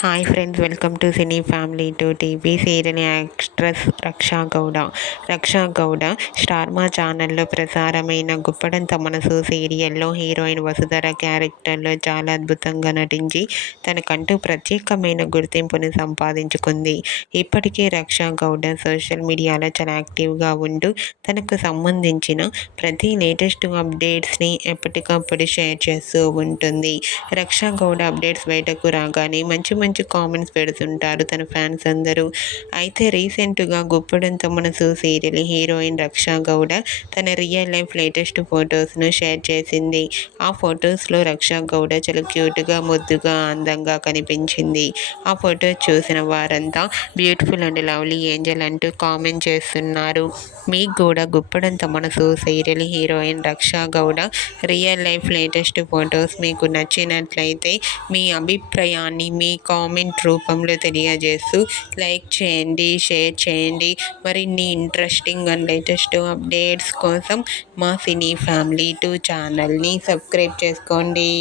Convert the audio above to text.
Hi friends, welcome to cine family to TV. Serial actress Raksha Gowda. Raksha Gowda star Maa ఛానల్లో ప్రసారమైన గుప్పడంత మనసు సీరియల్లో హీరోయిన్ వసుధర క్యారెక్టర్లో చాలా అద్భుతంగా నటించి తనకంటూ ప్రత్యేకమైన గుర్తింపును సంపాదించుకుంది. ఇప్పటికే రక్షా గౌడ సోషల్ మీడియాలో చాలా యాక్టివ్గా ఉంటూ తనకు సంబంధించిన ప్రతి లేటెస్ట్ అప్డేట్స్ని ఎప్పటికప్పుడు షేర్ చేస్తూ ఉంటుంది. రక్షా గౌడ అప్డేట్స్ బయటకు రాగానే మంచి మంచి కామెంట్స్ పెడుతుంటారు తన ఫ్యాన్స్ అందరూ. అయితే రీసెంట్గా గుప్పడంత మనసు సీరియల్ హీరోయిన్ రక్షా గౌడ తన రియల్ లైఫ్ లేటెస్ట్ ఫొటోస్ను షేర్ చేసింది. ఆ ఫొటోస్లో రక్షా గౌడ చాలా క్యూట్గా, ముద్దుగా, అందంగా కనిపించింది. ఆ ఫొటోస్ చూసిన వారంతా బ్యూటిఫుల్ అండ్ లవ్లీ ఏంజల్ అంటూ కామెంట్ చేస్తున్నారు. మీకు కూడా గుప్పడంత మనసు serial heroine Raksha Gowda real life latest photos మీకు నచ్చినట్లయితే మీ అభిప్రాయాన్ని మీ కామెంట్ రూపంలో తెలియజేస్తూ లైక్ చేయండి, షేర్ చేయండి. మరిన్ని ఇంట్రెస్టింగ్ అండ్ లేటెస్ట్ అప్డేట్స్ కోసం మా సినీ ఫ్యామిలీ 2 ఛానల్ని సబ్స్క్రైబ్ చేసుకోండి.